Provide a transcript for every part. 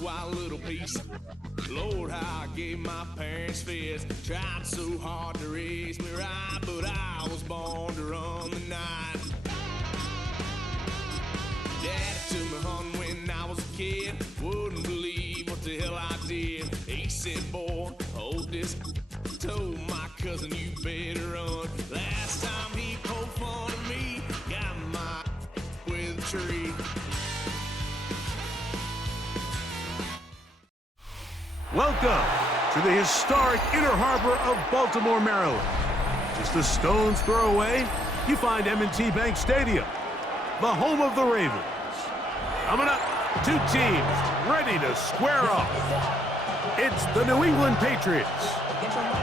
Wild little piece. Lord, how I gave my parents fist. Tried so hard to raise me right, but I was born to run the night. Daddy took me hunting when I was a kid. Wouldn't believe what the hell I did. He said, boy, hold this. Told my cousin, you better run. Last time he poked fun at me, got my with a tree. Welcome to the historic Inner Harbor of Baltimore, Maryland. Just a stone's throw away, you find M&T Bank Stadium, the home of the Ravens. Coming up, two teams ready to square off. It's the New England Patriots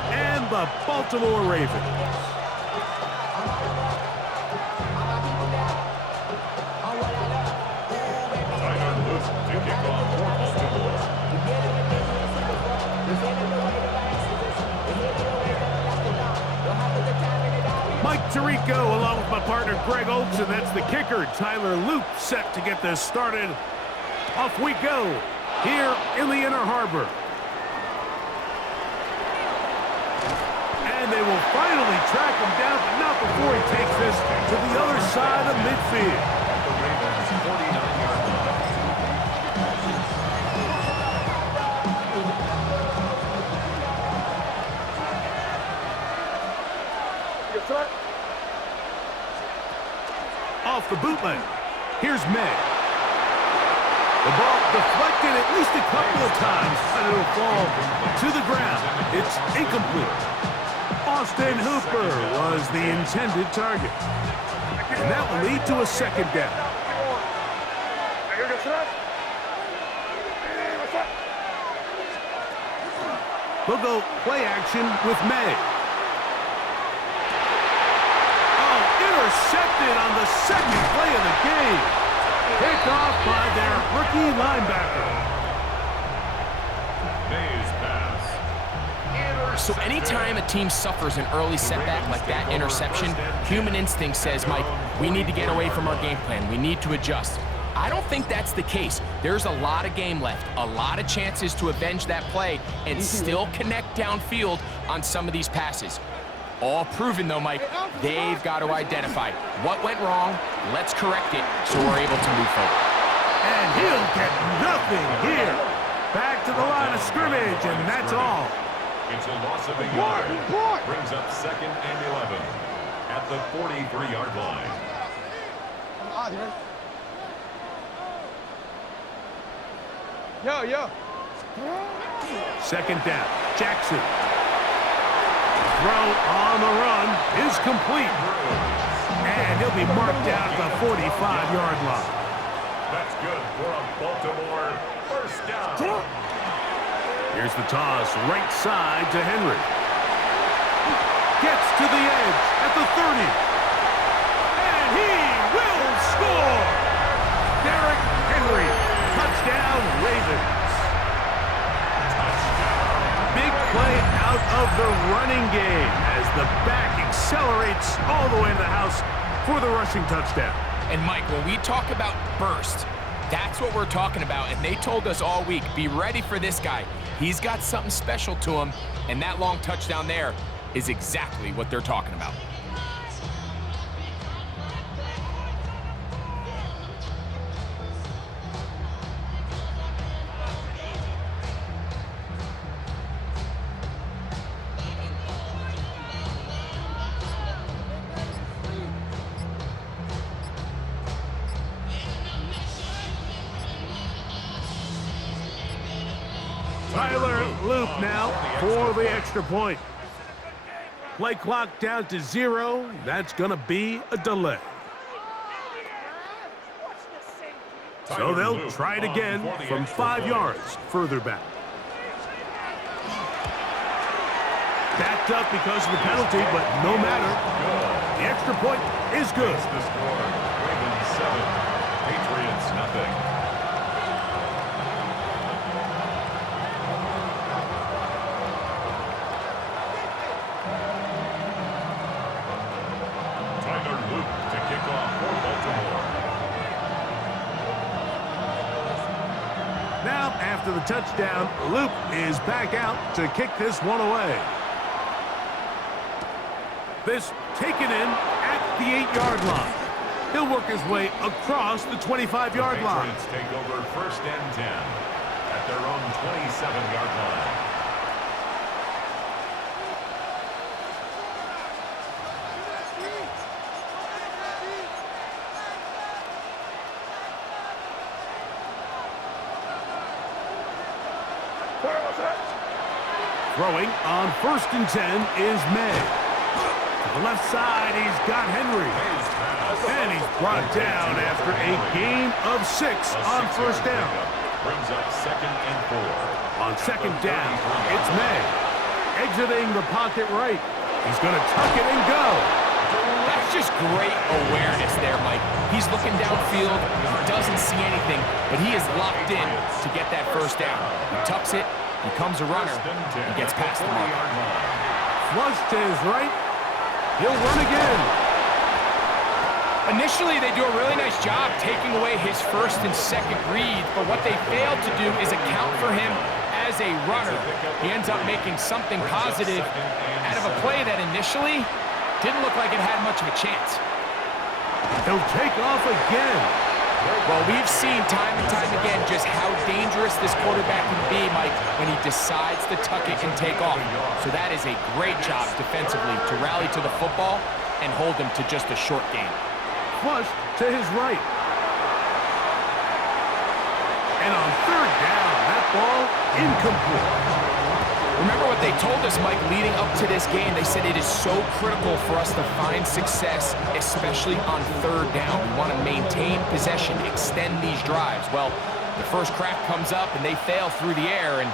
and the Baltimore Ravens. Mike Tirico along with my partner Greg Oaks, and that's the kicker, Tyler Loop, set to get this started. Off we go here in the Inner Harbor. And they will finally track him down, but not before he takes this to the other side of midfield. The Ravens 49-yard line. Off the bootleg. Here's May. The ball deflected at least a couple of times, and it'll fall to the ground. It's incomplete. Austin Hooper was the intended target. And that will lead to a second down. We'll go play action with May. Intercepted on the second play of the game. Picked off by their rookie linebacker. May's pass. So anytime a team suffers an early setback like that interception, human instinct says, Mike, we need to get away from our game plan. We need to adjust. I don't think that's the case. There's a lot of game left, a lot of chances to avenge that play and still connect downfield on some of these passes. All proven, though, Mike. They've got to identify what went wrong. Let's correct it so we're able to move forward. And he'll get nothing here. Back to the line of scrimmage, and that's all. It's a loss of a yard. Brings up 2nd and 11 at the 43-yard line. Yo. Second down. Jackson. Throw on the run is complete. And he'll be marked down at the 45-yard line. That's good for a Baltimore first down. Here's the toss, right side to Henry. Gets to the edge at the 30. And he will score! Derrick Henry, touchdown Ravens. Big play out of the running game as the back accelerates all the way to the house for the rushing touchdown. And Mike, when we talk about burst, that's what we're talking about. And they told us all week, be ready for this guy. He's got something special to him, and that long touchdown there is exactly what they're talking about. Tyler Loop now for the extra point. Play clock down to 0. That's going to be a delay. So they'll try it again from 5 yards further back. Backed up because of the penalty, but no matter. The extra point is good. That's the score. Ravens 7, Patriots nothing. Tyler Luke to kick off for Baltimore. Now, after the touchdown, Luke is back out to kick this one away. This taken in at the 8-yard line. He'll work his way across the 25-yard line. Patriots take over 1st and 10 at their own 27-yard line. Throwing on 1st and 10 is May. To the left side, he's got Henry. And he's brought down after a gain of 6 on 1st down. Brings up 2nd and 4. On 2nd down, it's May. Exiting the pocket right. He's going to tuck it and go. That's just great awareness there, Mike. He's looking downfield, doesn't see anything, but he is locked in to get that 1st down. He tucks it, becomes a runner, and gets past the mark. Flush to his right. He'll run again. Initially, they do a really nice job taking away his 1st and 2nd read, but what they failed to do is account for him as a runner. He ends up making something positive out of a play that initially didn't look like it had much of a chance. He'll take off again. Well, we've seen time and time again just how dangerous this quarterback can be, Mike, when he decides to tuck it and take off. So that is a great job defensively to rally to the football and hold him to just a short gain. Flush to his right. And on 3rd down, that ball incomplete. Remember what they told us, Mike, leading up to this game. They said it is so critical for us to find success, especially on 3rd down. We want to maintain possession, extend these drives. Well, the first crack comes up and they fail through the air, and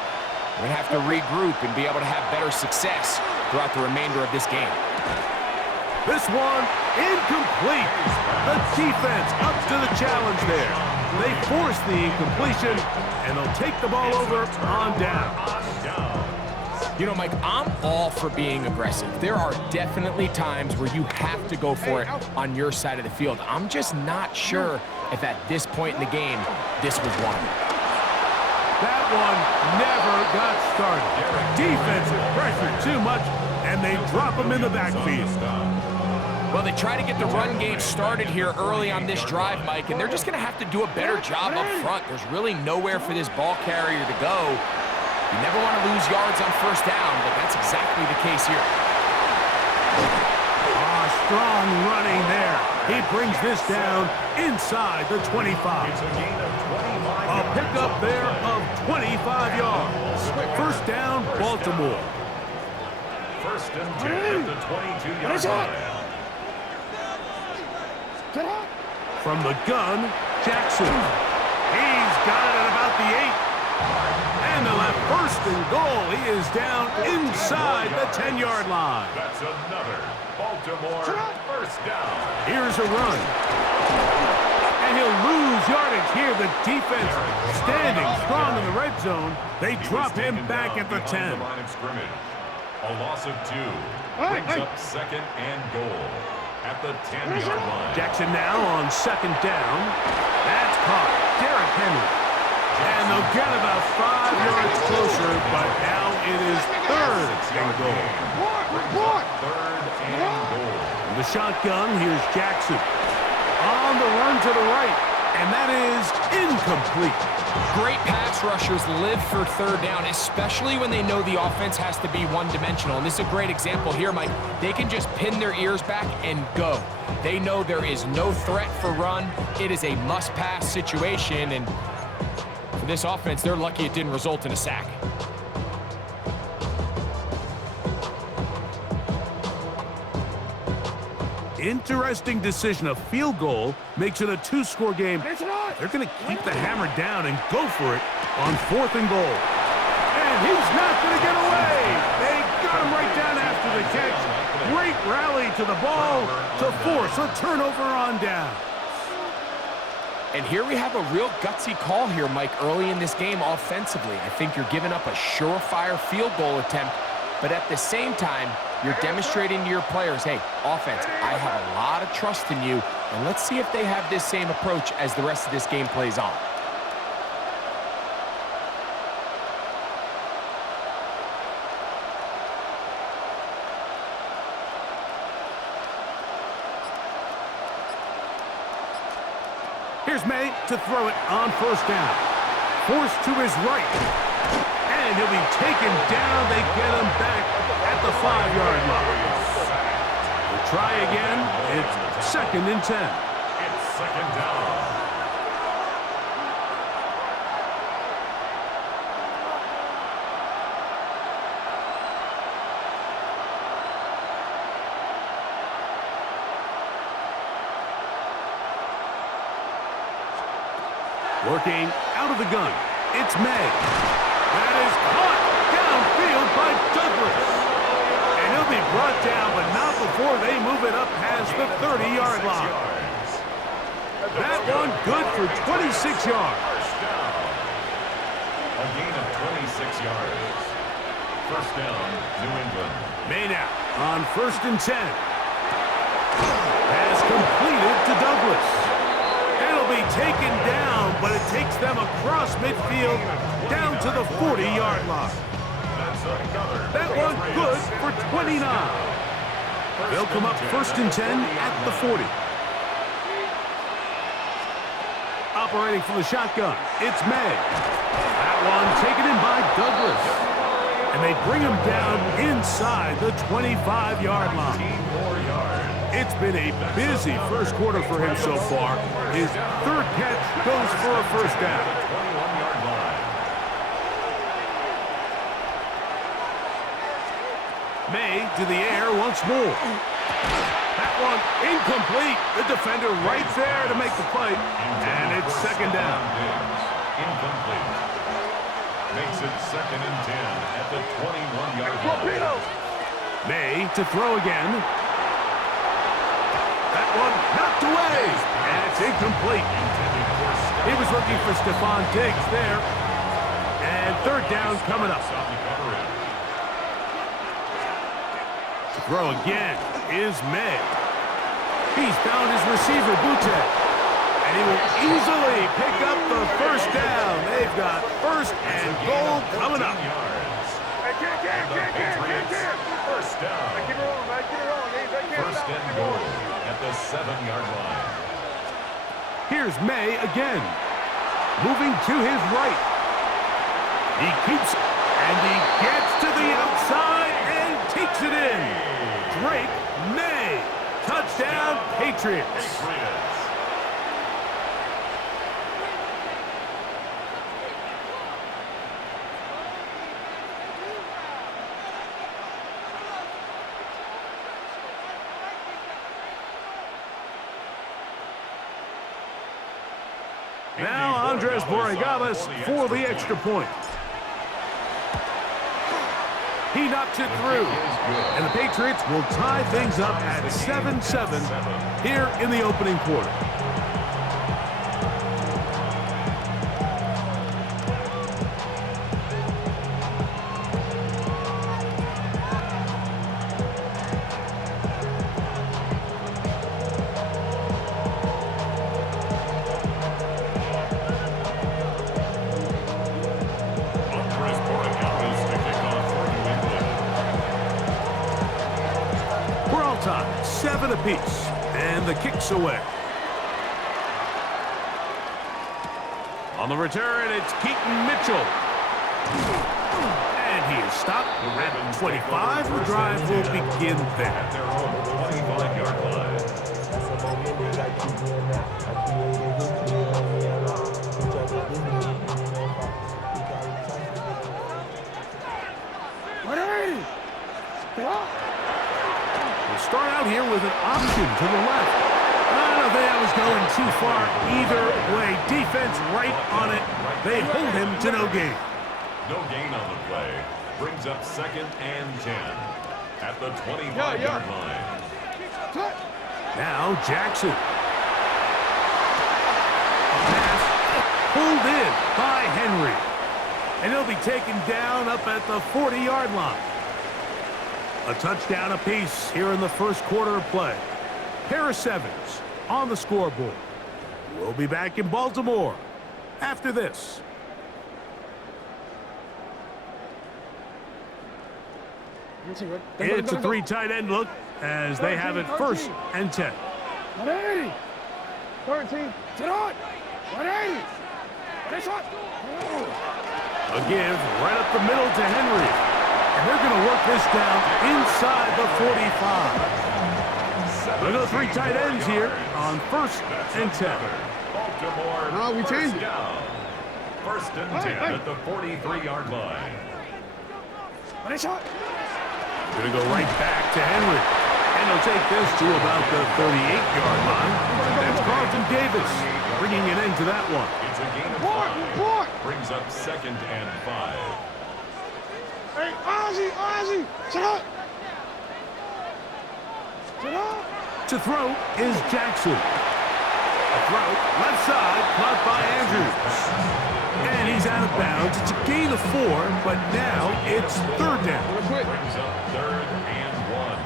we're going to have to regroup and be able to have better success throughout the remainder of this game. This one incomplete. The defense up to the challenge there. They force the incompletion, and they'll take the ball over on down. You know, Mike, I'm all for being aggressive. There are definitely times where you have to go for it on your side of the field. I'm just not sure if at this point in the game, this was one. That one never got started. Defensive pressure too much, and they drop him in the backfield. Well, they try to get the run game started here early on this drive, Mike, and they're just going to have to do a better job up front. There's really nowhere for this ball carrier to go. You never want to lose yards on 1st down, but that's exactly the case here. Strong running there. He brings this down inside the 25. A pickup there of 25 yards. 1st down, Baltimore. 1st and 10 at the 22-yard line. From the gun, Jackson. He's got it at about the 8. And they'll have 1st and goal. He is down inside the 10-yard line. That's another Baltimore 1st down. Here's a run. And he'll lose yardage here. The defense standing strong in the red zone. They drop him back at the 10. The line of scrimmage. A loss of 2 brings up 2nd and goal at the 10-yard line. Jackson now on 2nd down. That's caught. Derrick Henry. And they'll get about 5 yards closer, but now it is 3rd and goal. 3rd and goal. In the shotgun, here's Jackson. On the run to the right, and that is incomplete. Great pass rushers live for 3rd down, especially when they know the offense has to be one-dimensional. And this is a great example here, Mike. They can just pin their ears back and go. They know there is no threat for run. It is a must-pass situation, and for this offense, they're lucky it didn't result in a sack. Interesting decision. A field goal makes it a 2-score game. They're going to keep the hammer down and go for it on 4th and goal. And he's not going to get away. They got him right down rally to the ball to force a turnover on down. And here we have a real gutsy call here, Mike, early in this game offensively. I think you're giving up a surefire field goal attempt, but at the same time, you're demonstrating to your players, hey, offense, I have a lot of trust in you, and let's see if they have this same approach as the rest of this game plays on. Here's May to throw it on first down. Forced to his right. And he'll be taken down. They get him back at the 5-yard line. We'll try again. It's 2nd and 10. It's 2nd down. Working out of the gun. It's May. That is caught downfield by Douglas. And he'll be brought down, but not before they move it up past the 30-yard line. That one good for 26 yards. First down. A gain of 26 yards. First down, New England. May now on 1st and 10. Pass completed to Douglas. It'll be taken down, but it takes them across midfield down to the 40-yard line. That one good for 29. They'll come up 1st and 10 at the 40. Operating from the shotgun, it's May. That one taken in by Douglas. And they bring him down inside the 25-yard line. It's been a busy first quarter for him so far. His 3rd catch goes for a first down. 21-yard line. May to the air once more. That one incomplete. The defender right there to make the play. And it's 2nd down. Incomplete. Makes it 2nd and 10 at the 21-yard line. May to throw again. That one knocked away. And it's incomplete. He was looking for Stephon Diggs there. And 3rd down coming up. To throw again is May. He's found his receiver, Butte. And he will easily pick up the first down. They've got 1st and goal coming up. First down. First and goal at the 7-yard line. Here's May again. Moving to his right. He keeps and he gets to the outside and takes it in. Drake May. Touchdown, Patriots. Now Andres Borregales for the extra point. He knocks it through. And the Patriots will tie things up at 7-7 here in the opening quarter. Time, 7 apiece, and the kick's away. On the return, it's Keaton Mitchell. And he is stopped at 25. The drive will begin there. At their own 25-yard line. Start out here with an option to the left. I don't think that was going too far either way. Defense right on it. They hold him to no gain. No gain on the play. Brings up 2nd and 10 at the 25-yard line. Now Jackson. A pass pulled in by Henry. And he'll be taken down up at the 40-yard line. A touchdown apiece here in the first quarter of play. Pair of sevens on the scoreboard. We'll be back in Baltimore after this. It's a three tight end look as they have it 1st and 10. 180. 13. Sit on. 180. A give right up the middle to Henry. And they're going to work this down inside the 45. We'll go three tight ends here on 1st and 10. Baltimore, we changed it. 1st and 10 at the 43-yard line. Going to go right back to Henry. And he'll take this to about the 38-yard line. That's Carlton Davis bringing it into that one. It's a gain of 5. Brings up 2nd and 5. Hey, Ozzy, sit up. To throw is Jackson. A throw, left side, caught by Andrews. And he's out of bounds. It's a gain of 4, but now it's 3rd down. Brings up 3rd and 1.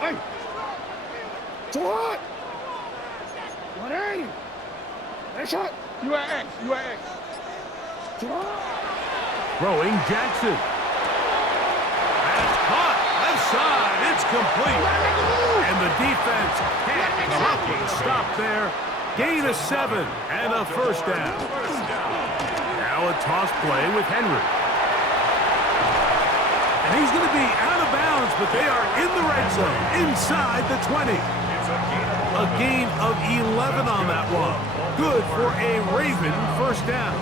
Hey. To what? 180. Hey, shot. You at X. To what? Throwing Jackson. That's caught. Left side. It's complete. And the defense can't come up with a stop there. Gain of 7 and a 1st down. Now a toss play with Henry. And he's going to be out of bounds, but they are in the red zone inside the 20. A gain of 11 on that one. Good for a Raven 1st down.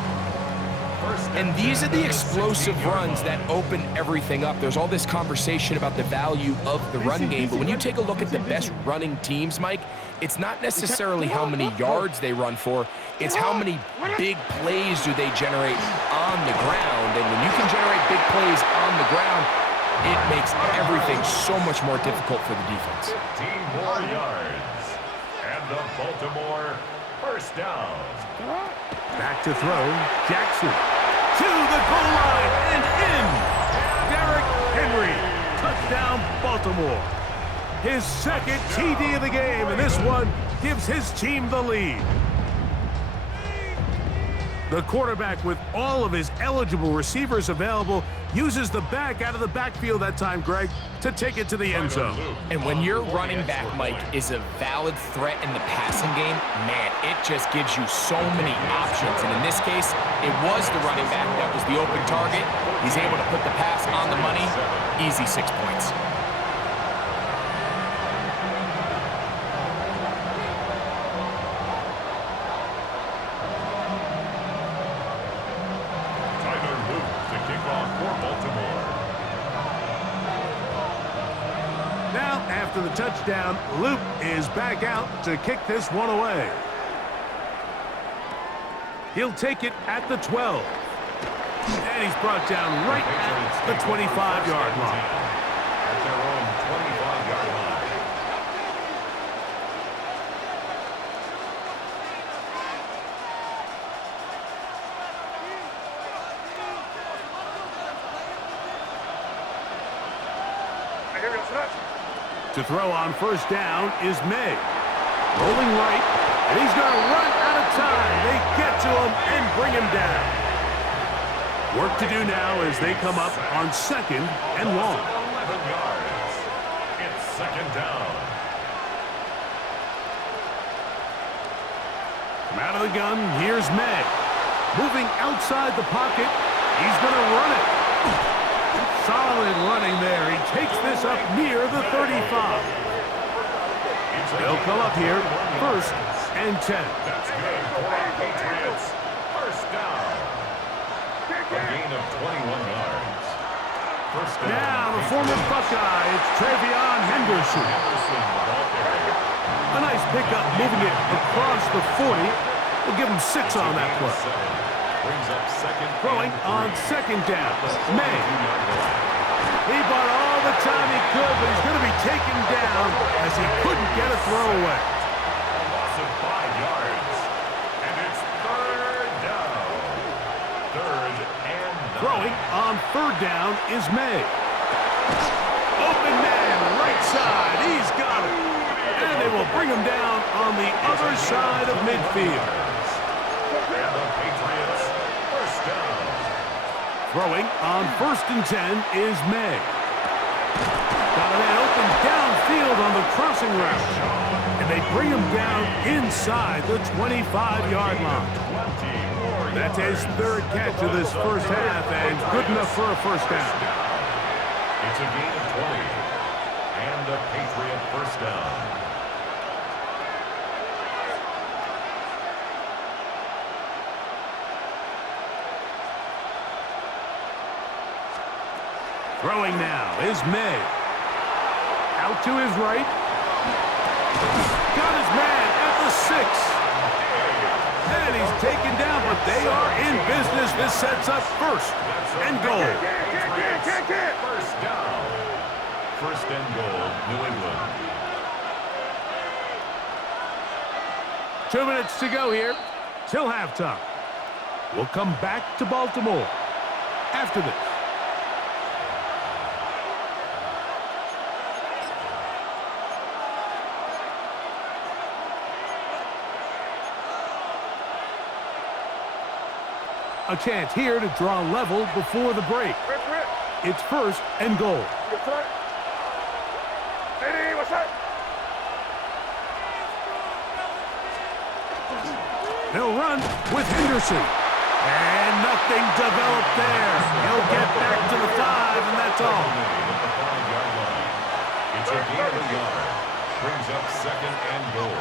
And these are the explosive runs that open everything up. There's all this conversation about the value of the run game, but when you take a look at the best running teams, Mike, it's not necessarily how many yards they run for, it's how many big plays do they generate on the ground. And when you can generate big plays on the ground, it makes everything so much more difficult for the defense. 15 more yards. And the Baltimore 1st down. Back to throw, Jackson. To the goal line and in. Derrick Henry. Touchdown, Baltimore. His 2nd TD of the game, and this one gives his team the lead. The quarterback, with all of his eligible receivers available, uses the back out of the backfield that time, Greg, to take it to the end zone. And when your running back, Mike, is a valid threat in the passing game, man, it just gives you so many options. And in this case, it was the running back that was the open target. He's able to put the pass on the money. Easy 6 points. After the touchdown, Luke is back out to kick this one away. He'll take it at the 12. And he's brought down right at the 25-yard line. At their own 25-yard line. To throw on 1st down is May. Rolling right, and he's going to run out of time. They get to him and bring him down. Work to do now as they come up on 2nd and long. 11 yards. It's 2nd down. From out of the gun, here's May. Moving outside the pocket, he's going to run it. Solid running there. He takes this up near the 35. They'll come up here 1st and 10. That's good for our Patriots. 1st down. A gain of 21 yards. 1st down. Now the former Buckeye, it's Travion Henderson. A nice pickup, moving it across the 40. We'll give him 6 on that play. Brings up 2nd. Throwing on 2nd down. May. He bought all the time he could, but he's going to be taken down as he couldn't get a throwaway. A loss of 5 yards. And it's third down. Third and 9. Throwing on third down is May. Open man, right side. He's got it. And they will bring him down on the other side of midfield. And the Patriots, first down. Throwing on 1st and 10 is May. Got a man open downfield on the crossing route. And they bring him down inside the 25-yard line. That's his third catch of this first half, and good enough for a first down. It's a gain of 20. And a Patriot first down. Throwing now is May. Out to his right. Got his man at the 6. And he's taken down, but they are in business. This sets up first and goal. First down. First and goal, New England. 2 minutes to go here till halftime. We'll come back to Baltimore after this. A chance here to draw level before the break. It's first and goal. Hey, what's up? They'll run with Henderson. And nothing developed there. He'll get back to the 5, and that's all. It's a gain of a yard. Brings up second and goal.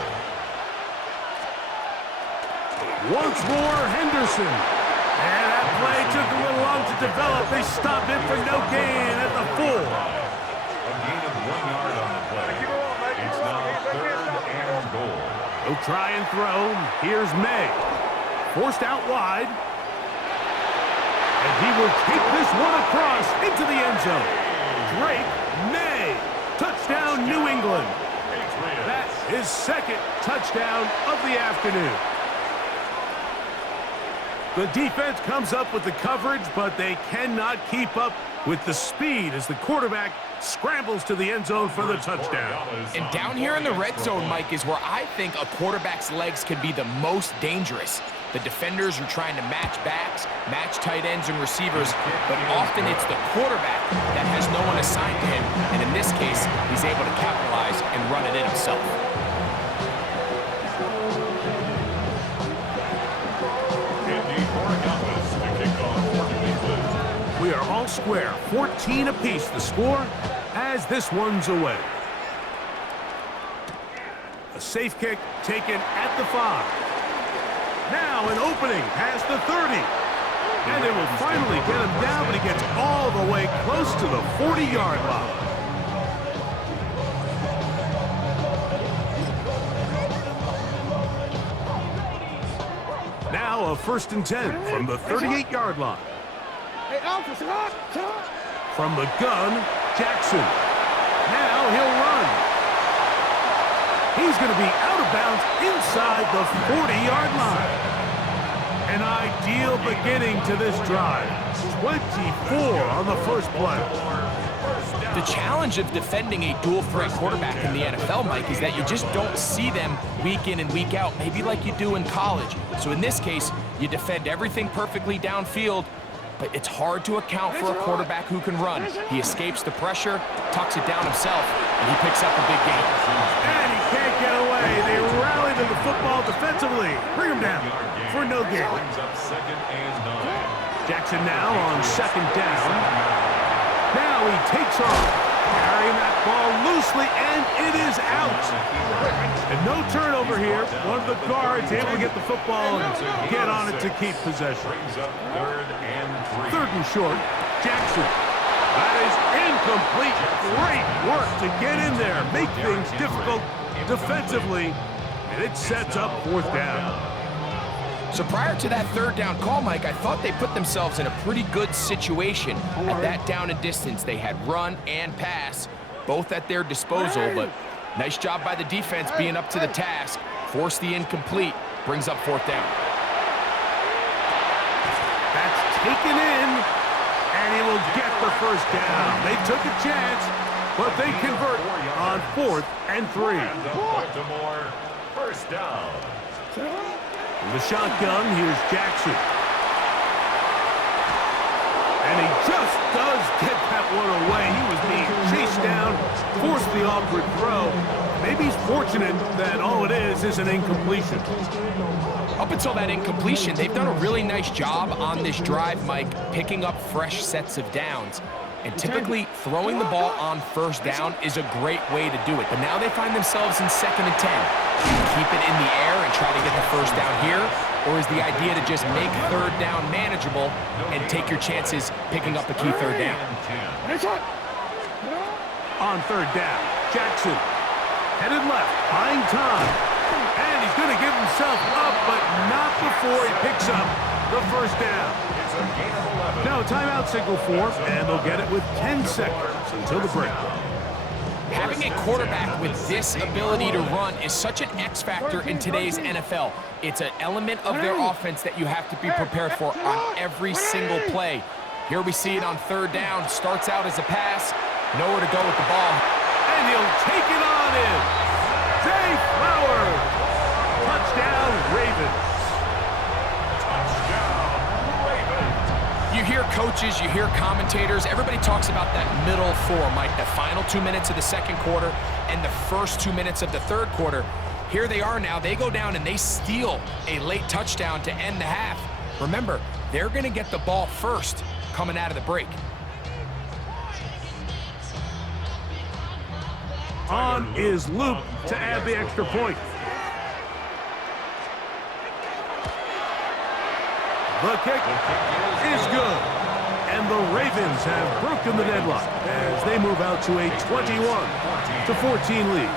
Once more, Henderson. And that play took a little long to develop. They stopped it for no gain at the 4. A gain of 1 yard on the play. It's now third and goal. He'll try and throw. Here's May. Forced out wide. And he will take this one across into the end zone. Drake May. Touchdown, New England. That's his second touchdown of the afternoon. The defense comes up with the coverage, but they cannot keep up with the speed as the quarterback scrambles to the end zone for the touchdown. And down here in the red zone, Mike, is where I think a quarterback's legs can be the most dangerous. The defenders are trying to match backs, match tight ends and receivers, but often it's the quarterback that has no one assigned to him, and in this case, he's able to capitalize and run it in himself. We are all square, 14 apiece the score as this one's away. A safe kick taken at the 5. Now an opening past the 30. And they will finally get him down, but he gets all the way close to the 40-yard line. Now a 1st and 10 from the 38-yard line. Hey, Alpha, stop! From the gun, Jackson. Now he'll run. He's going to be out of bounds inside the 40-yard line. An ideal beginning to this drive. 24 on the first play. The challenge of defending a dual-threat quarterback in the NFL, Mike, is that you just don't see them week in and week out, maybe like you do in college. So in this case, you defend everything perfectly downfield, but it's hard to account for a quarterback who can run. He escapes the pressure, tucks it down himself, and he picks up a big gain. And he can't get away. They rally to the football defensively. Bring him down for no gain. Jackson now on 2nd down. Now he takes off, carrying that ball loosely, and it is out. And no turnover here. One of the guards able to get the football and get on it to keep possession. 3rd and short, Jackson. That is incomplete. Great work to get in there, make things difficult defensively, and it sets up 4th down. So prior to that third down call, Mike, I thought they put themselves in a pretty good situation at that down and distance. They had run and pass, both at their disposal, but nice job by the defense being up to the task. Force the incomplete, brings up fourth down. That's taken in, and he will get the first down. They took a chance, but they convert on 4th and 3. And the Baltimore first down. In the shotgun, here's Jackson. And he just does get that one away. He was being chased down, forced the awkward throw. Maybe he's fortunate that all it is an incompletion. Up until that incompletion, they've done a really nice job on this drive, Mike, picking up fresh sets of downs. And typically, throwing the ball on first down is a great way to do it. But now they find themselves in 2nd and 10. Keep it in the air and try to get the first down here? Or is the idea to just make third down manageable and take your chances picking up a key third down? On 3rd down, Jackson headed left, buying time. And he's going to give himself up, but not before he picks up the first down. It's a gain of 11. Now, timeout signal for, and they'll get it with 10 seconds until the break. Having a quarterback with this ability to run is such an X factor in today's NFL. It's an element of their offense that you have to be prepared for on every single play. Here we see it on 3rd down. Starts out as a pass, nowhere to go with the ball. And he'll take it on in. Zay Flowers. Touchdown, Ravens. You hear coaches, you hear commentators, everybody talks about that middle 4, Mike, the final 2 minutes of the 2nd quarter and the first 2 minutes of the 3rd quarter. Here they are now. They go down and they steal a late touchdown to end the half. Remember, they're going to get the ball first coming out of the break. On is Luke to add the extra point. The kick is good. And the Ravens have broken the deadlock as they move out to a 21-14 lead.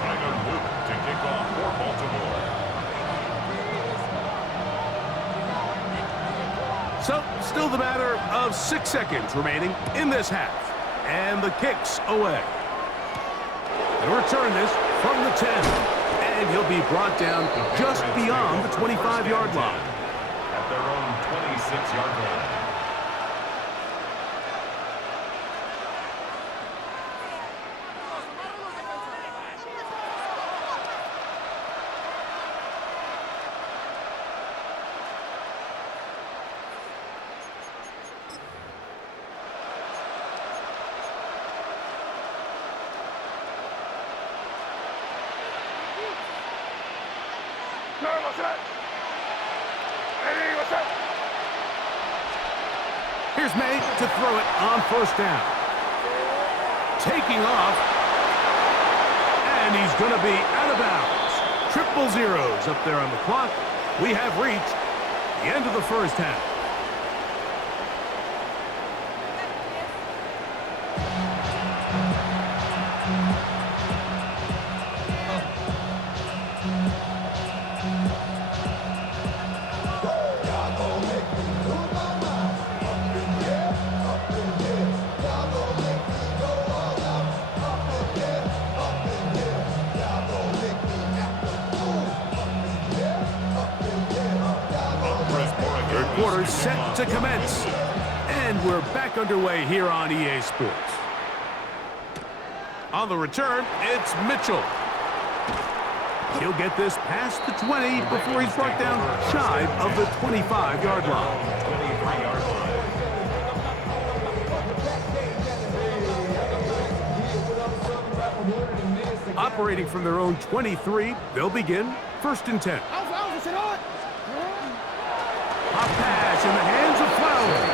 Tyler Luke to kick off for Baltimore. So, still the matter of 6 seconds remaining in this half. And the kick's away. They'll return this from the 10. And he'll be brought down just beyond the 25-yard line. At their own 26-yard line. Here's May to throw it on 1st down. Taking off. And he's going to be out of bounds. Triple zeros up there on the clock. We have reached the end of the 1st half. Quarter set to commence. And we're back underway here on EA Sports. On the return, it's Mitchell. He'll get this past the 20 before he's brought down shy of the 25-yard line. 23-yard line. Operating from their own 23, they'll begin 1st and 10. A pass in the hands of Flowers.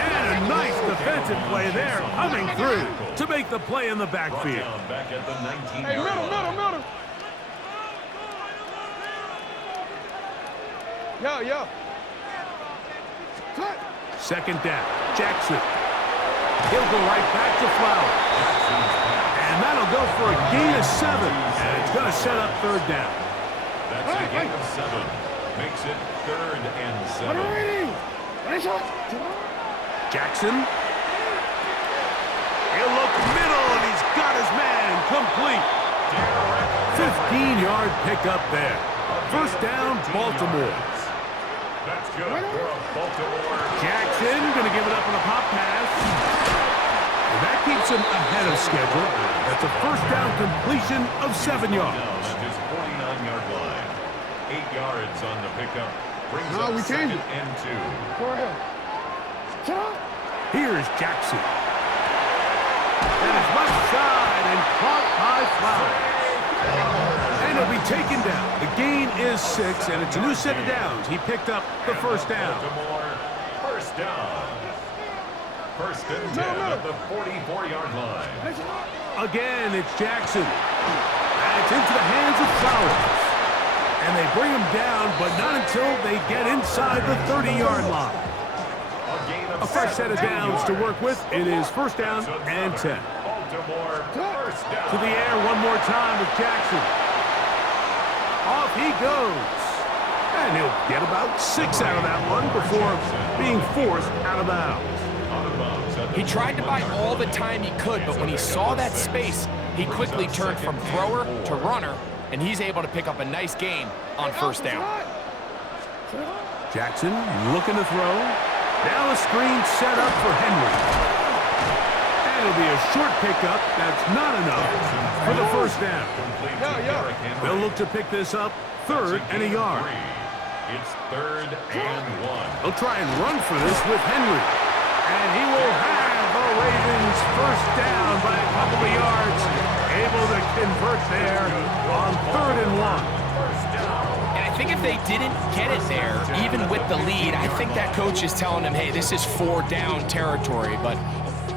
And a nice defensive play there, coming through to make the play in the backfield. Back at the 19-yard line. Middle. Yo. 2nd down, Jackson. He'll go right back to Flowers. And that'll go for a gain of 7. And it's going to set up third down. That's a gain of 7. Makes it 3rd and 7. Jackson. He'll look middle, and he's got his man complete. 15-yard pickup there. First down, Baltimore. That's good for a Baltimore. Jackson going to give it up on a pop pass. And that keeps him ahead of schedule. That's a first down completion of 7 yards. At his 49-yard line. 8 yards on the pickup. Brings up 2nd and 2. Go ahead. Here's Jackson. And his left side and caught by Flowers. And he'll be taken down. The gain is 6, and it's a new set of downs. He picked up the first down. Baltimore, first down. First and 10 at the 44-yard line. Again, it's Jackson. And it's into the hands of Flowers. And they bring him down, but not until they get inside the 30-yard line. A fresh set of downs to work with. It is first down and 10. Baltimore, first down. To the air one more time with Jackson. Off he goes. And he'll get about 6 out of that one before being forced out of bounds. He tried to buy all the time he could, but when he saw that space, he quickly turned from thrower to runner, and he's able to pick up a nice gain on first down. Jackson looking to throw. Now a screen set up for Henry. And it'll be a short pickup. That's not enough for the first down. They'll look to pick this up 3rd and a yard. It's 3rd and 1. They'll try and run for this with Henry. And he will have the Ravens first down by a couple of yards. Able to convert there on 3rd and 1. And I think if they didn't get it there, even with the lead, I think that coach is telling him, hey, this is 4 down territory. But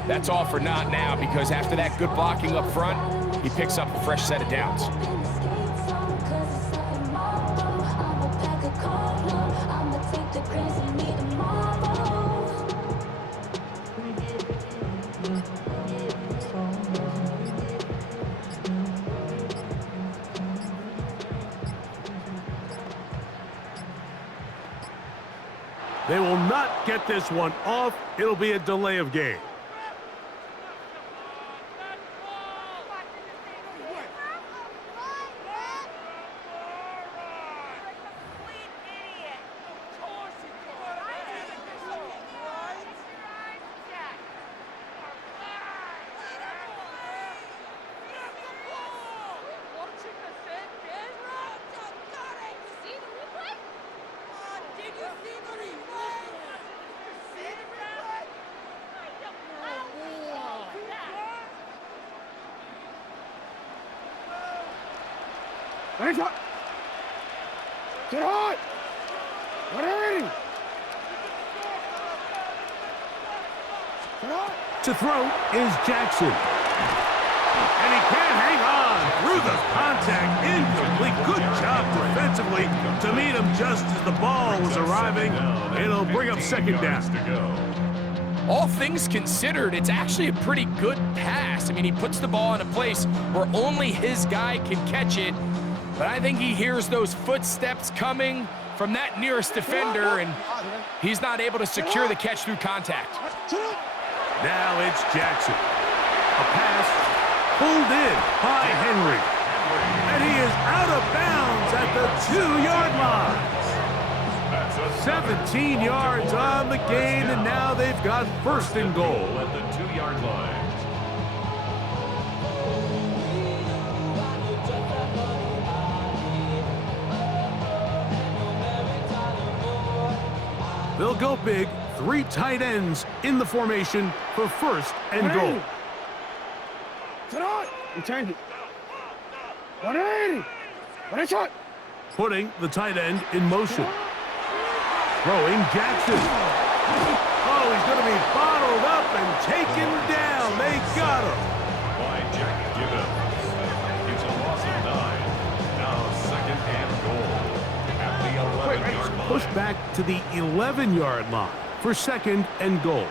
that's all for naught now, because after that good blocking up front, he picks up a fresh set of downs. They will not get this one off. It'll be a delay of game. Get on! To throw is Jackson. And he can't hang on through the contact. Incomplete. Good job defensively to meet him just as the ball was arriving. It'll bring up 2nd down. All things considered, it's actually a pretty good pass. I mean, he puts the ball in a place where only his guy can catch it. But I think he hears those footsteps coming from that nearest defender, and he's not able to secure the catch through contact. Now it's Jackson. A pass pulled in by Henry. And he is out of bounds at the 2-yard line. 17 yards on the gain, and now they've got 1st and goal. At the 2-yard line. They'll go big. 3 tight ends in the formation for 1st and goal. Get on! You change it. 180! 180 shot! Putting the tight end in motion. Throwing Jackson. Oh, he's going to be bottled up and taken down. They got him. By Jack Gibbons. It's a loss of 9. Now 2nd and goal. At the 11-yard line. Push back to the 11-yard line for 2nd and goal.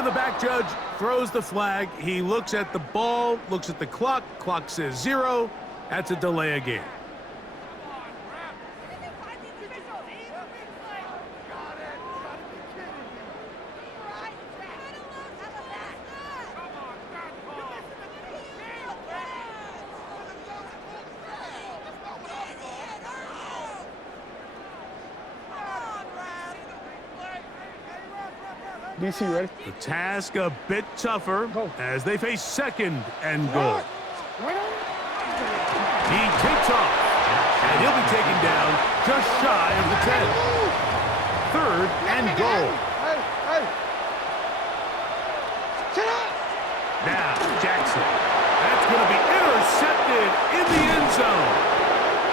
And the back judge throws the flag. He looks at the ball, looks at the clock. Clock says 0. That's a delay of game. DC, ready? The task a bit tougher as they face second and goal. He takes off, and he'll be taken down just shy of the 10. Third and goal. Now, Jackson. That's going to be intercepted in the end zone.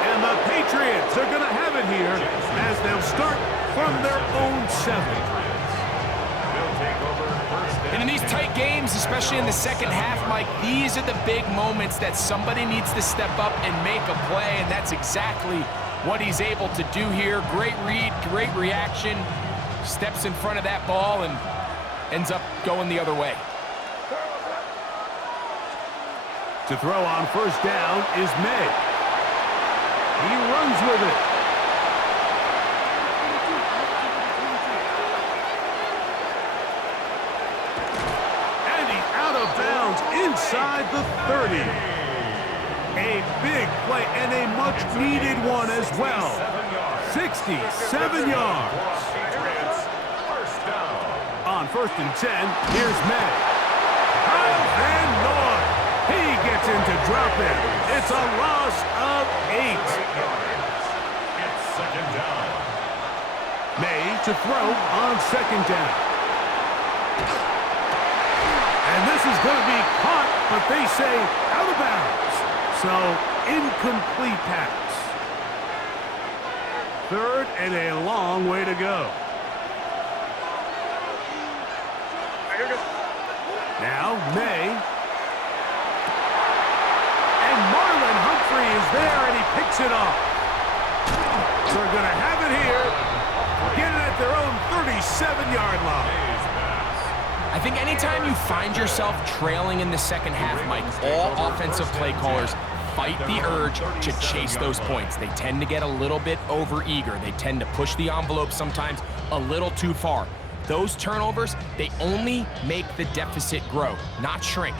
And the Patriots are going to have it here as they'll start from their own 7. And in these tight games, especially in the second half, Mike, these are the big moments that somebody needs to step up and make a play, and that's exactly what he's able to do here. Great read, great reaction, steps in front of that ball and ends up going the other way. To throw on first down is May. He runs with it. Inside the 30. A big play and a much-needed one as well. 67 yards. On first and 10, here's May. Van Noy. He gets in to drop it. It's a loss of 8. It's second down. May to throw on second down. And this is going to be caught, but they say out of bounds. So, incomplete pass. Third and a long way to go. Now, May. And Marlon Humphrey is there, and he picks it off. So they're going to have it here. Get it at their own 37-yard line. I think anytime you find yourself trailing in the second half, Mike, all offensive play callers fight the urge to chase those points. They tend to get a little bit overeager. They tend to push the envelope sometimes a little too far. Those turnovers, they only make the deficit grow, not shrink.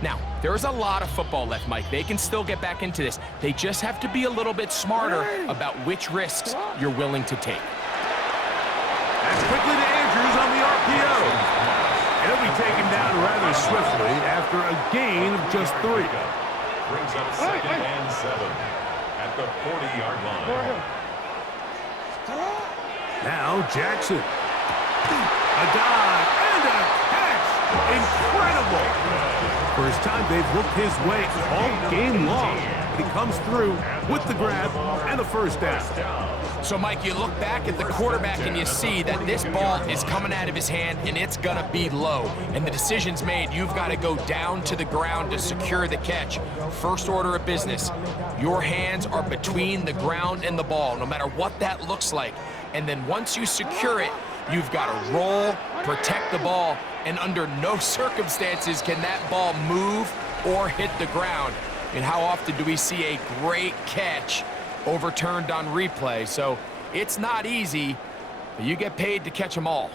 Now, there's a lot of football left, Mike. They can still get back into this. They just have to be a little bit smarter about which risks you're willing to take. That's quickly to Andrews on the RPO. He'll be taken down rather swiftly after a gain of just 3. Brings up second and 7 at the 40-yard line. Now Jackson. A dive and a catch. Incredible. First time they've looked his way all game long. He comes through with the grab and a first down. So, Mike, you look back at the quarterback and you see that this ball is coming out of his hand and it's going to be low. And the decision's made. You've got to go down to the ground to secure the catch. First order of business. Your hands are between the ground and the ball, no matter what that looks like. And then once you secure it, you've got to roll, protect the ball, and under no circumstances can that ball move or hit the ground. And how often do we see a great catch overturned on replay? So it's not easy, but you get paid to catch them all.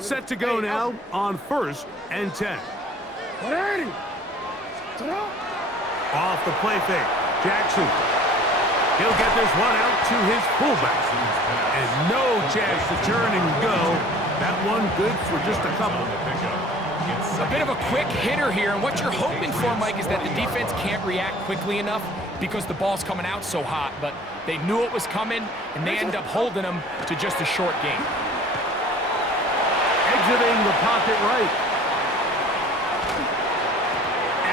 Set to go now on first and 10. Off the play fake. Jackson. He'll get this one out to his fullback. And no chance to turn and go. That one good for just a couple. A bit of a quick hitter here, and what you're hoping for, Mike, is that the defense can't react quickly enough because the ball's coming out so hot, but they knew it was coming, and they end up holding them to just a short game. Exiting the pocket right.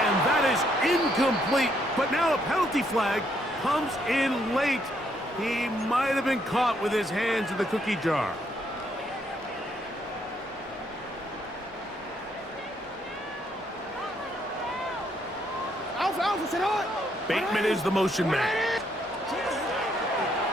And that is incomplete, but now a penalty flag comes in late. He might have been caught with his hands in the cookie jar. Alpha, sit on. Bateman is the motion man.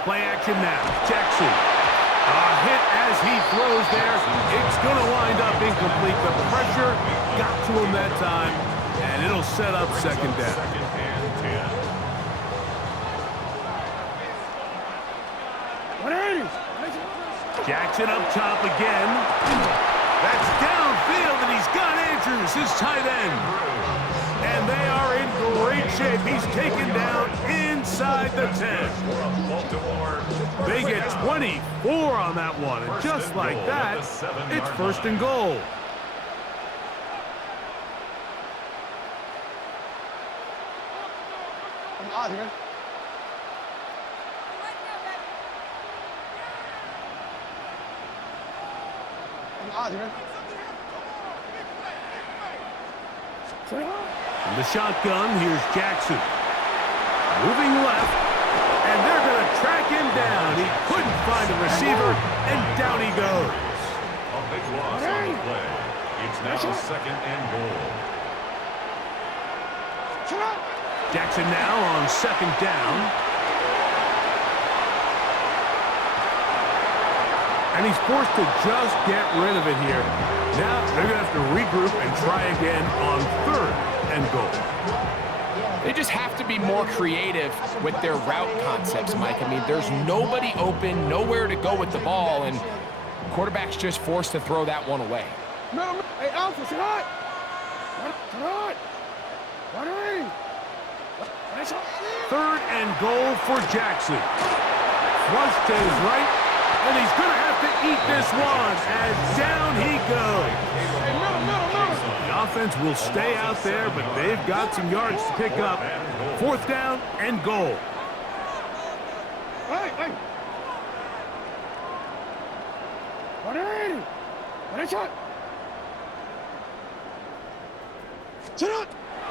Play action now. Jackson. A hit as he throws there. It's going to wind up incomplete. The pressure got to him that time, and it'll set up second down. Jackson up top again. That's downfield, and he's got Andrews, his tight end. And they are in great shape. He's taken down inside the 10. They get 24 on that one. And just like that, it's first and goal. From the shotgun, here's Jackson. Moving left, and they're going to track him down. He couldn't find a receiver, and down he goes. A big loss on the play. It's now second and goal. Jackson now on second down. And he's forced to just get rid of it here. Now they're going to have to regroup and try again on third and goal. They just have to be more creative with their route concepts, Mike. I mean, there's nobody open, nowhere to go with the ball, and quarterback's just forced to throw that one away. Hey, Alpha, sit on. Third and goal for Jackson. Flush to his right, and he's going to have to eat this one as down he goes. The offense will stay out there, but they've got some yards to pick up. Fourth down and goal.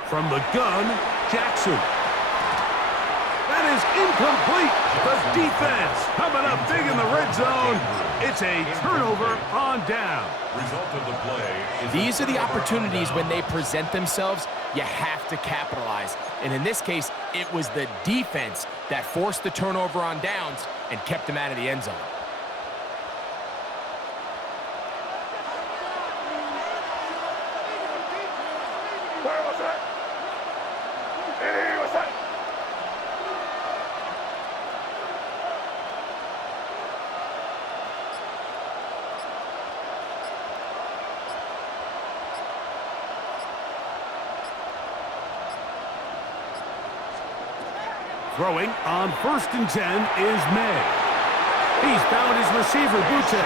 From the gun, Jackson. That is incomplete. The defense coming up big in the red zone. It's a turnover on down. Result of the play is These are the opportunities when they present themselves, you have to capitalize. And in this case, it was the defense that forced the turnover on downs and kept them out of the end zone. Throwing on first and 10 is May. He's found his receiver, Butte.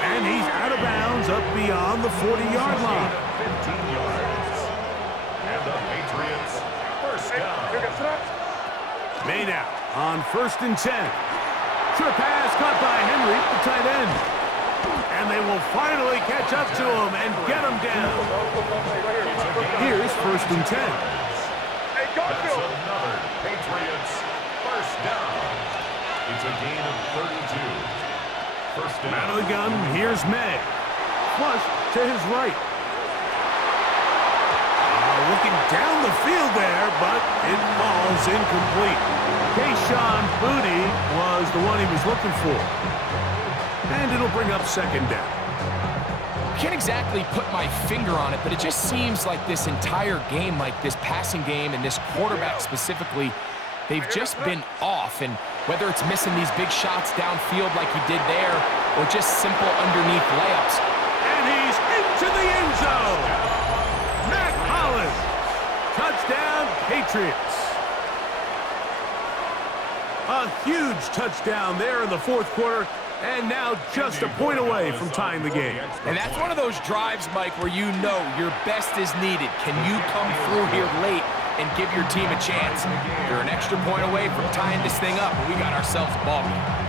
And he's out of bounds up beyond the 40-yard line. 15 yards. And the Patriots first down. May now on first and 10. Sure pass caught by Henry, the tight end. And they will finally catch up to him and get him down. Here's first and 10. That's another Patriots first down. It's a gain of 32. First down. Out of the gun, here's May. Flush to his right. Looking down the field there, but it falls incomplete. Kayshon Boutte was the one he was looking for. And it'll bring up second down. Can't exactly put my finger on it, but it just seems like this entire game, like this passing game and this quarterback specifically, they've just been off. And whether it's missing these big shots downfield like he did there, or just simple underneath layups. And he's into the end zone. Matt Collins. Touchdown, Patriots. A huge touchdown there in the fourth quarter. And now just a point away from tying the game. And that's one of those drives, Mike, where you know your best is needed. Can you come through here late and give your team a chance? You're an extra point away from tying this thing up, and we got ourselves a ball game.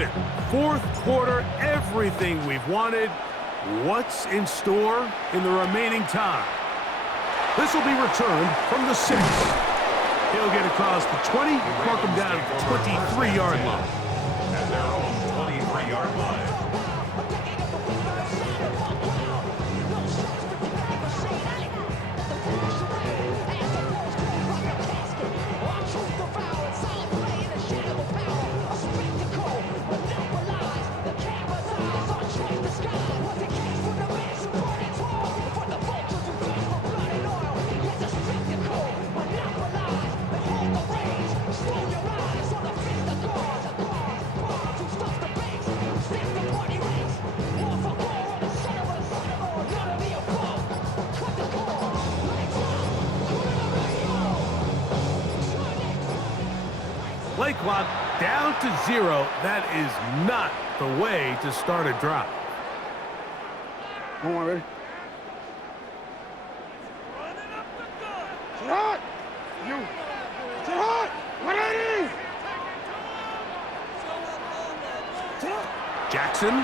it. Fourth quarter, everything we've wanted. What's in store in the remaining time? This will be returned from the 6. He'll get across the 20, mark him down at the 23-yard line. At their own 23-yard line. Play clock down to 0. That is not the way to start a drive. Come on, ready? Sit hot! You! Sit hot! 180! Sit hot! Jackson.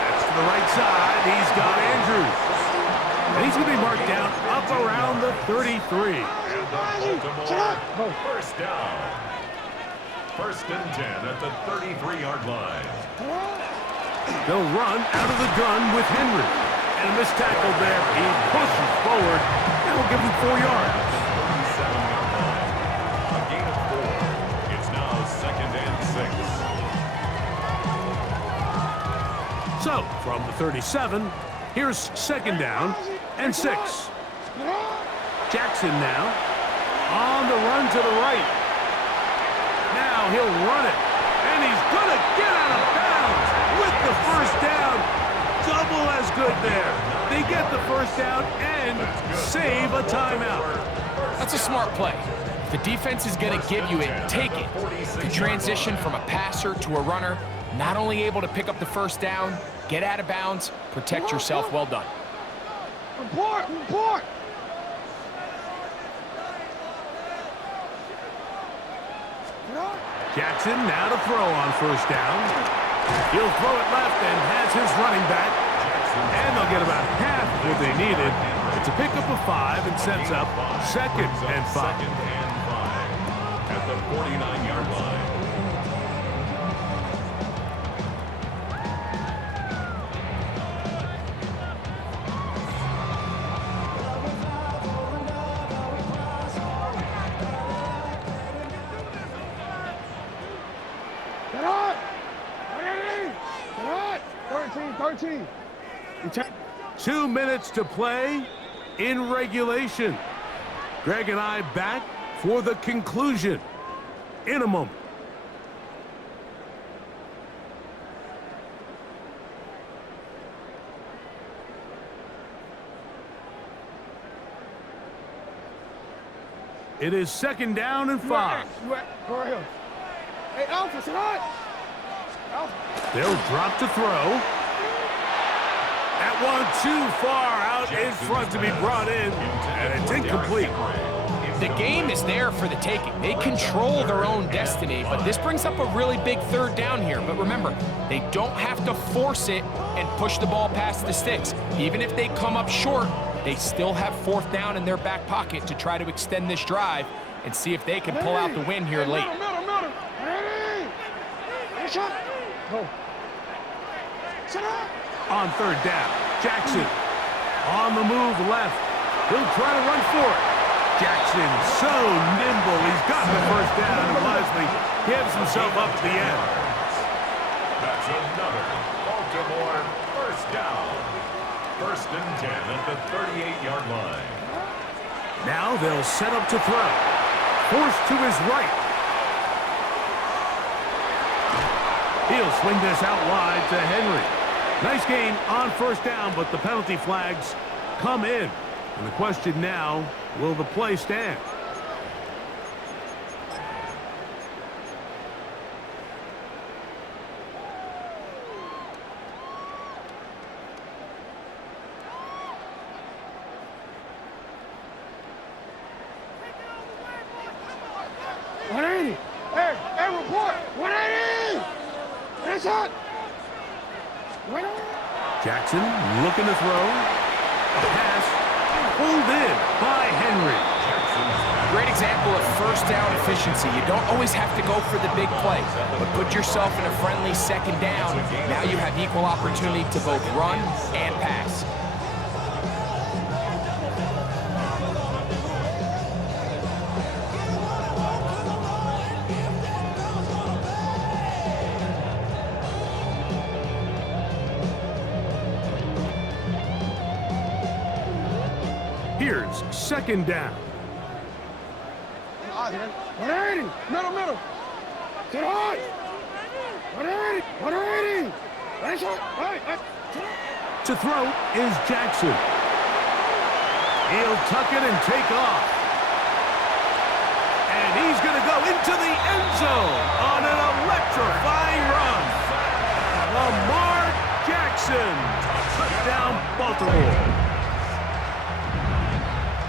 That's to the right side. He's got Andrews. And he's going to be marked down up around the 33. First down. First and 10 at the 33-yard line. They'll run out of the gun with Henry. And a missed tackle there. He pushes forward. And will give him 4 yards. 37-yard line. A gain of 4. It's now second and 6. So, from the 37, here's second down and 6. Jackson now on the run to the right. Now he'll run it. And he's going to get out of bounds with the first down. Double as good there. They get the first down and save a timeout. That's a smart play. If the defense is going to give you it, take it. To transition from a passer to a runner, not only able to pick up the first down, get out of bounds, protect yourself. Well done. Report! Report! Jackson now to throw on first down. He'll throw it left and has his running back. And they'll get about half what they needed. It's a pickup of 5 and sets up second and 5. Second and 5 at the 49-yard line. Get hot! 180! Get hot! 13! 2 minutes to play in regulation. Greg and I back for the conclusion in a moment. It is second down and 5. Go right here. Hey, Alpha, sit hot! Alpha. They'll drop to throw. That one too far out in front to be brought in, and it's incomplete. The game is there for the taking. They control their own destiny, but this brings up a really big third down here. But remember, they don't have to force it and push the ball past the sticks. Even if they come up short, they still have fourth down in their back pocket to try to extend this drive and see if they can pull out the win here late. Middle. Ready! Hey, shot! Go. Sit hot! On third down, Jackson on the move left. He'll try to run for it. Jackson so nimble. He's got the first down and wisely gives himself up to the end. That's another Baltimore first down. First and 10 at the 38-yard line. Now they'll set up to throw. Forced to his right. He'll swing this out wide to Henry. Nice gain on first down, but the penalty flags come in. And the question now, will the play stand? Hey, report! 180! shot. Jackson looking to throw. A pass pulled in by Henry. Great example of first down efficiency. You don't always have to go for the big play, but put yourself in a friendly second down. Now you have equal opportunity to both run and pass. Here's second down. 180. Middle. Get hard. 180. Ready, shot. To throw is Jackson. He'll tuck it and take off. And he's going to go into the end zone on an electrifying run. Lamar Jackson. Touchdown, Baltimore.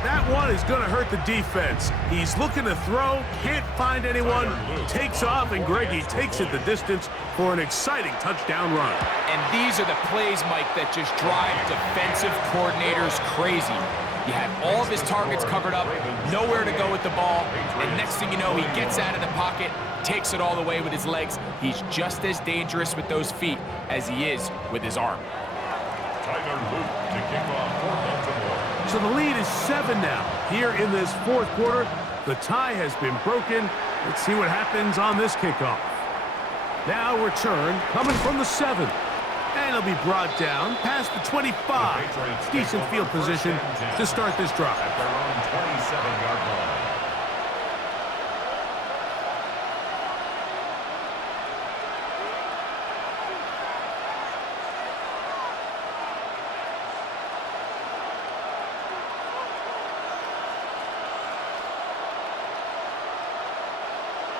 That one is going to hurt the defense. He's looking to throw, can't find anyone, takes off, and Greggy takes it the distance for an exciting touchdown run. And these are the plays, Mike, that just drive defensive coordinators crazy. You have all of his targets covered up, nowhere to go with the ball, and next thing you know, he gets out of the pocket, takes it all the way with his legs. He's just as dangerous with those feet as he is with his arm. Tyler Luke to kick off for Baltimore. So the lead is 7 now. Here in this fourth quarter, the tie has been broken. Let's see what happens on this kickoff. Now return coming from the 7. And it'll be brought down past the 25. Decent field position to start this drive. At their own 27-yard line.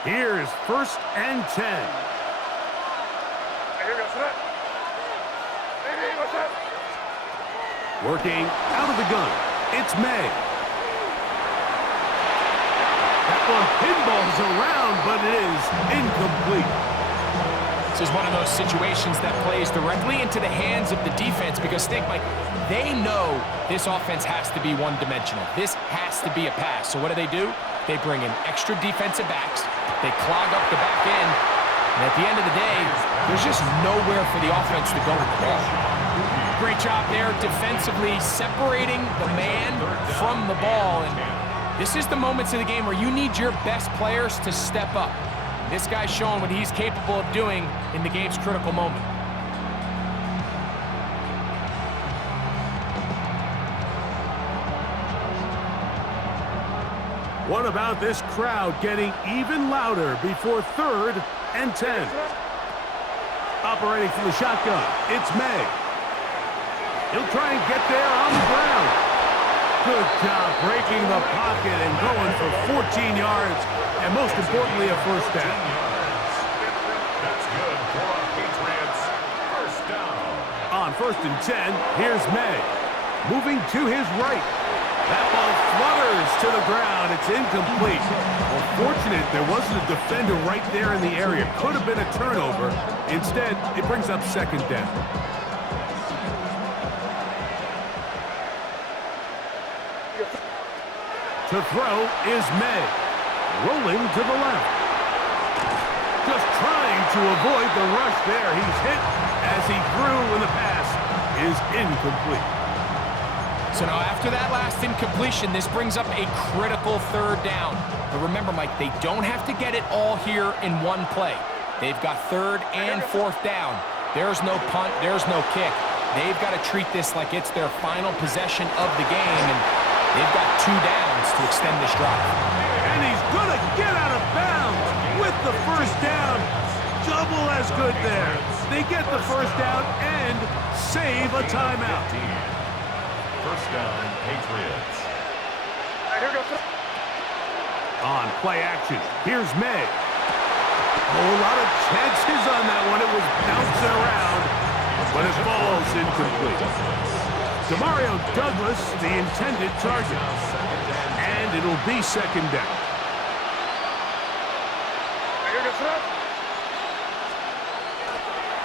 Here's first and 10. Working out of the gun. It's May. That one pinballs around, but it is incomplete. This is one of those situations that plays directly into the hands of the defense because think, Mike, they know this offense has to be one-dimensional. This has to be a pass. So what do? They bring in extra defensive backs. They clog up the back end. And at the end of the day, there's just nowhere for the offense to go with the ball. Great job there defensively, separating the man from the ball. And this is the moments of the game where you need your best players to step up. This guy's showing what he's capable of doing in the game's critical moment. What about this crowd getting even louder before third and 10? Operating from the shotgun, it's May. He'll try and get there on the ground. Good job breaking the pocket and going for 14 yards, and most importantly, a first down. That's good for our Patriots. First down. On first and 10, here's May. Moving to his right. That ball flutters to the ground. It's incomplete. Well, fortunate there wasn't a defender right there in the area. Could have been a turnover. Instead, it brings up second down. To throw is May. Rolling to the left. Just trying to avoid the rush there. He's hit as he threw when the pass is incomplete. So now after that last incompletion, this brings up a critical third down. But remember, Mike, they don't have to get it all here in one play. They've got third and fourth down. There's no punt, there's no kick. They've got to treat this like it's their final possession of the game, and they've got 2 downs to extend this drive. And he's going to get out of bounds with the first down. Double as good there. They get the first down and save a timeout. First down, Patriots. On play action, here's May. A whole lot of chances on that one. It was bouncing around, but it falls incomplete. Demario Douglas, the intended target. And it'll be second down.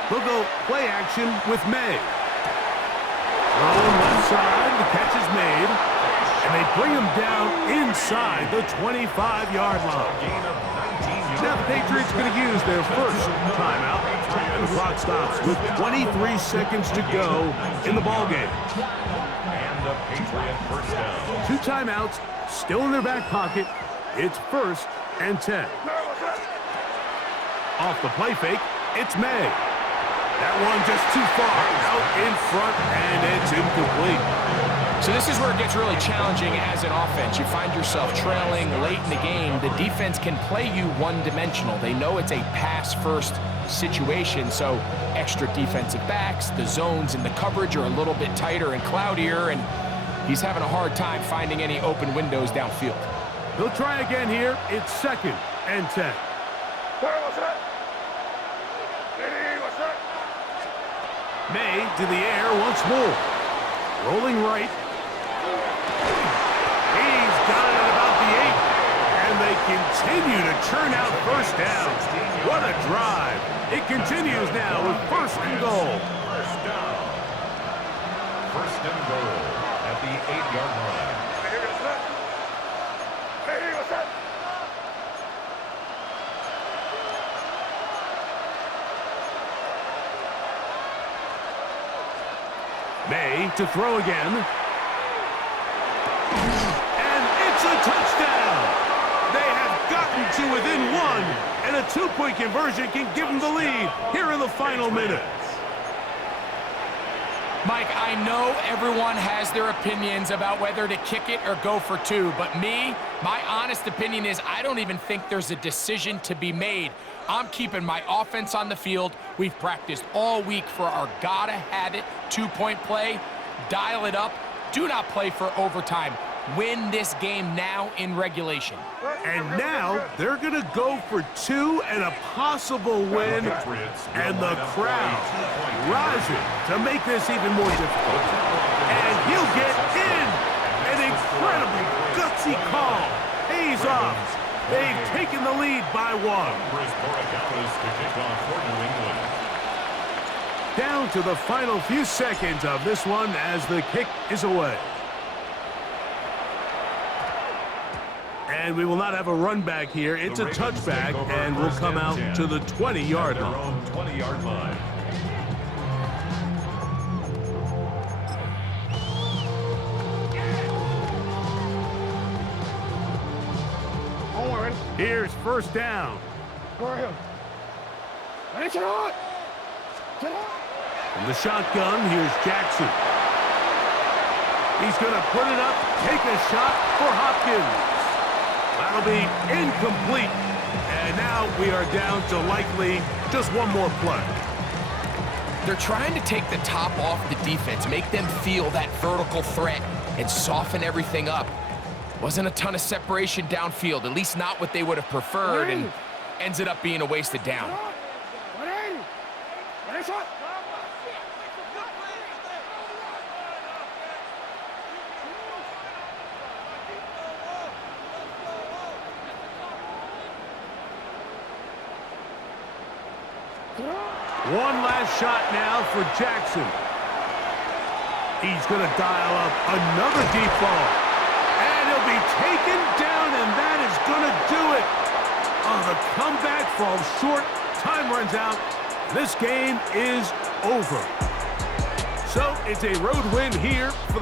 They'll go play action with May. Thrown left side, the catch is made. And they bring him down inside the 25-yard line. Now the Patriots going to use their first timeout. And the clock stops with 23 seconds to go in the ballgame. And a Patriot first down. 2 timeouts still in their back pocket. It's 1st and 10. Off the play fake, it's May. That one just too far out in front, and it's incomplete. So this is where it gets really challenging as an offense. You find yourself trailing late in the game. The defense can play you one-dimensional. They know it's a pass-first situation, so extra defensive backs, the zones and the coverage are a little bit tighter and cloudier, and he's having a hard time finding any open windows downfield. They'll try again here. It's 2nd and 10. May to the air once more. Rolling right. He's got it at about the 8. And they continue to churn out first down. What a drive. It continues now with 1st and goal. First down. 1st and goal at the 8-yard line. May to throw again. And it's a touchdown. They have gotten to within 1, and a 2-point conversion can give them the lead here in the final minutes. Mike, I know everyone has their opinions about whether to kick it or go for 2, but me, my honest opinion is I don't even think there's a decision to be made. I'm keeping my offense on the field. We've practiced all week for our gotta-have-it 2-point play. Dial it up. Do not play for overtime. Win this game now in regulation. And now they're going to go for 2 and a possible win. And the crowd rising to make this even more difficult. And he'll get in. An incredibly gutsy call. Pays off. They've taken the lead by 1. Down to the final few seconds of this one as the kick is away. And we will not have a run back here. It's a touchback, and we'll come out to the 20-yard line. 20-yard line. Here's 1st down. From the shotgun, here's Jackson. He's going to put it up, take a shot for Hopkins. That'll be incomplete. And now we are down to likely just 1 more play. They're trying to take the top off the defense, make them feel that vertical threat, and soften everything up. Wasn't a ton of separation downfield, at least not what they would have preferred, and ends it up being a wasted down. One last shot now for Jackson. He's going to dial up another deep ball. And he'll be taken down, and that is going to do it. Oh, the comeback falls short. Time runs out. This game is over. So it's a road win here for the